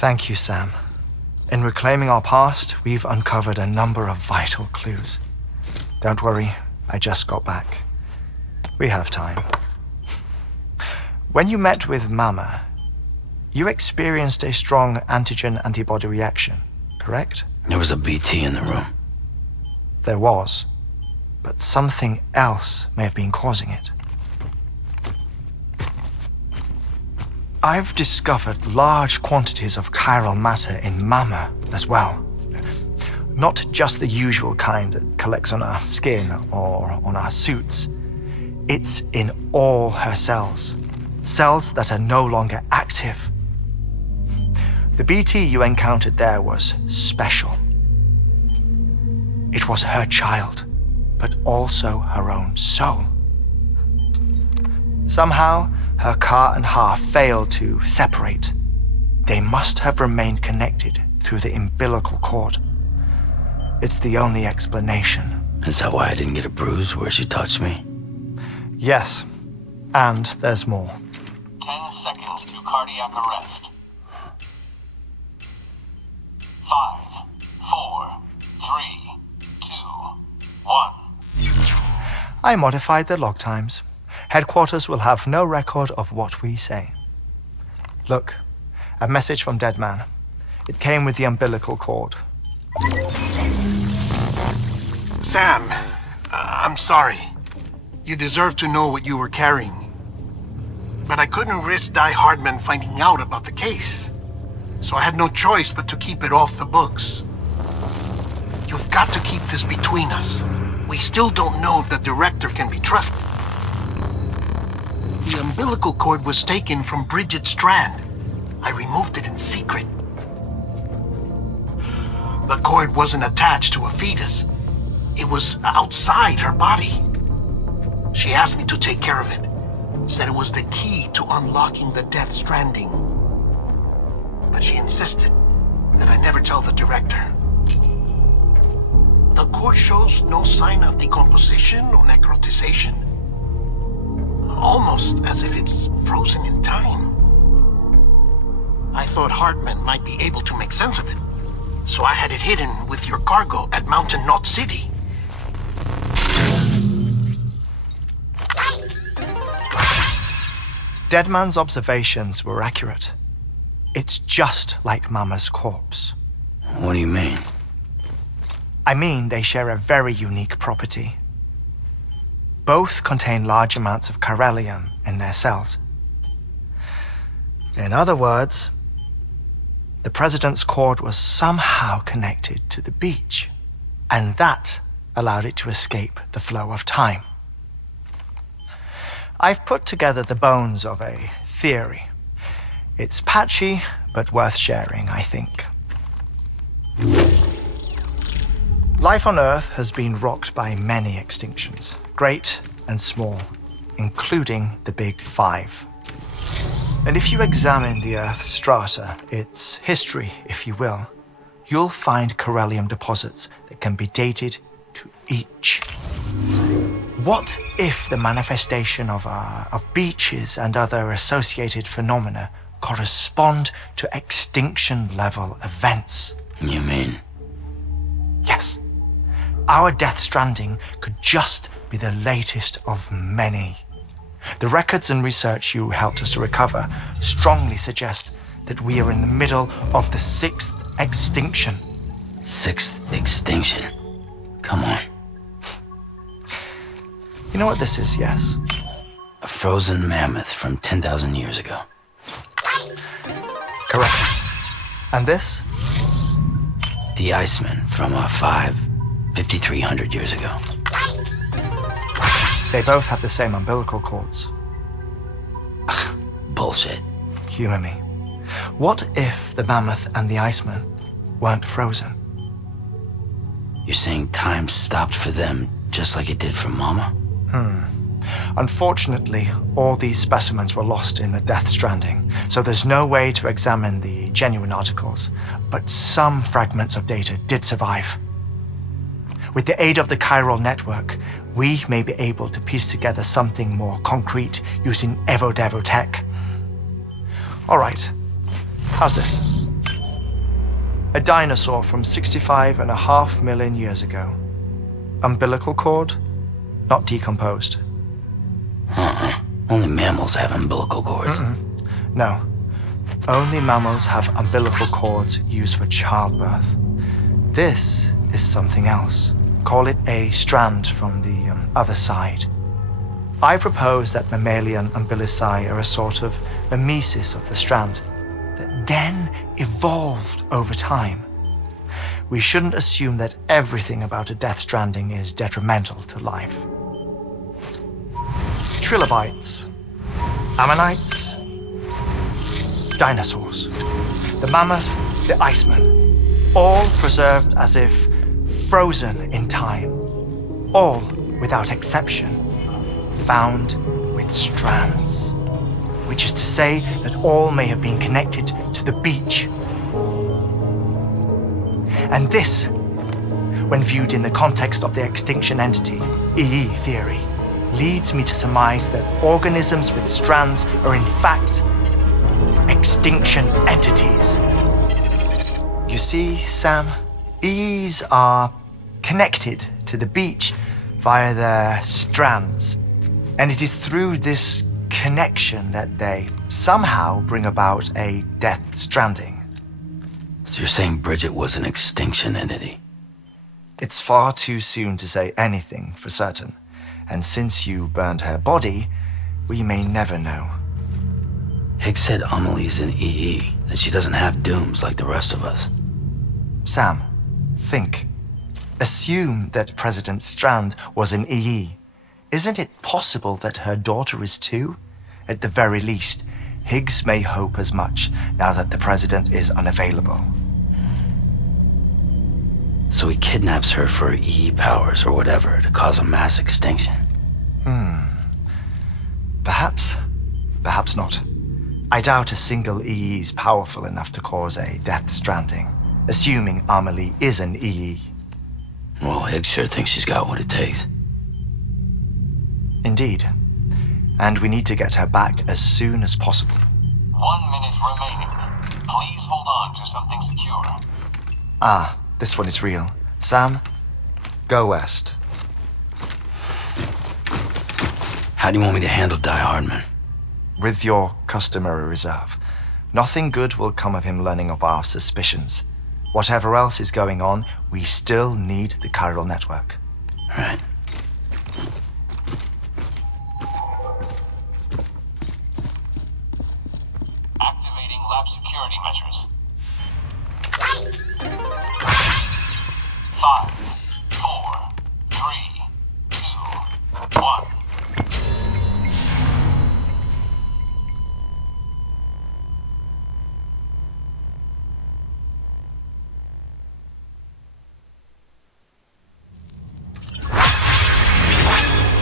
Thank you, Sam. In reclaiming our past, we've uncovered a number of vital clues. Don't worry, I just got back. We have time. When you met with Mama, you experienced a strong antigen-antibody reaction, correct? There was a BT in the room. There was, but something else may have been causing it. I've discovered large quantities of chiral matter in Mama as well. Not just the usual kind that collects on our skin or on our suits. It's in all her cells. Cells that are no longer active. The BT you encountered there was special. It was her child, but also her own soul. Somehow, her car and half failed to separate. They must have remained connected through the umbilical cord. It's the only explanation. Is that why I didn't get a bruise where she touched me? Yes, and there's more. 10 seconds to cardiac arrest. 5, 4, 3, 2, 1. I modified the log times. Headquarters will have no record of what we say. Look, a message from Deadman. It came with the umbilical cord. Sam, I'm sorry. You deserve to know what you were carrying. But I couldn't risk Heartman finding out about the case. So I had no choice but to keep it off the books. You've got to keep this between us. We still don't know if the director can be trusted. The umbilical cord was taken from Bridget Strand. I removed it in secret. The cord wasn't attached to a fetus. It was outside her body. She asked me to take care of it. Said it was the key to unlocking the death stranding. But she insisted that I never tell the director. The cord shows no sign of decomposition or necrotization. Almost as if it's frozen in time. I thought Heartman might be able to make sense of it, so I had it hidden with your cargo at Mountain Knot City. Deadman's observations were accurate. It's just like Mama's corpse. What do you mean? I mean, they share a very unique property. Both contain large amounts of chiralium in their cells. In other words, the president's cord was somehow connected to the beach, and that allowed it to escape the flow of time. I've put together the bones of a theory. It's patchy, but worth sharing, I think. Life on Earth has been rocked by many extinctions, great and small, including the Big Five. And if you examine the Earth's strata, its history, if you will, you'll find chiralium deposits that can be dated to each. What if the manifestation of beaches and other associated phenomena correspond to extinction-level events? You mean? Yes. Our death stranding could just be the latest of many. The records and research you helped us to recover strongly suggest that we are in the middle of the 6th extinction. 6th extinction? Come on. You know what this is, yes? A frozen mammoth from 10,000 years ago. Correct. And this? The Iceman from 5,300 years ago. They both have the same umbilical cords. Bullshit. Humor me. What if the mammoth and the Iceman weren't frozen? You're saying time stopped for them just like it did for Mama? Unfortunately, all these specimens were lost in the death stranding, so there's no way to examine the genuine articles, but some fragments of data did survive. With the aid of the chiral network, we may be able to piece together something more concrete using Evo-Devo tech. All right, how's this? A dinosaur from 65.5 million years ago. Umbilical cord? Not decomposed. Only mammals have umbilical cords. No. Only mammals have umbilical cords used for childbirth. This is something else. Call it a strand from the other side. I propose that mammalian umbilici are a sort of mimesis of the strand that then evolved over time. We shouldn't assume that everything about a death stranding is detrimental to life. Trilobites, ammonites, dinosaurs, the mammoth, the iceman, all preserved as if frozen in time, all without exception found with strands, which is to say that all may have been connected to the beach. And this, when viewed in the context of the extinction entity, EE theory, leads me to surmise that organisms with strands are in fact extinction entities. You see, Sam, EEs are connected to the beach via their strands, and it is through this connection that they somehow bring about a death stranding. So you're saying Bridget was an extinction entity? It's far too soon to say anything for certain, and since you burned her body, we may never know. Higgs said Amelie's an EE, that she doesn't have dooms like the rest of us. Sam, think. Assume that President Strand was an EE. Isn't it possible that her daughter is too? At the very least, Higgs may hope as much now that the president is unavailable. So he kidnaps her for EE powers or whatever to cause a mass extinction. Perhaps. Perhaps not. I doubt a single EE is powerful enough to cause a death stranding, assuming Amelie is an EE. Well, Higgs sure thinks she's got what it takes. Indeed. And we need to get her back as soon as possible. 1 minute remaining. Please hold on to something secure. Ah, this one is real. Sam, go west. How do you want me to handle Heartman? With your customary reserve. Nothing good will come of him learning of our suspicions. Whatever else is going on, we still need the chiral network. Right. Activating lab security measures. 5,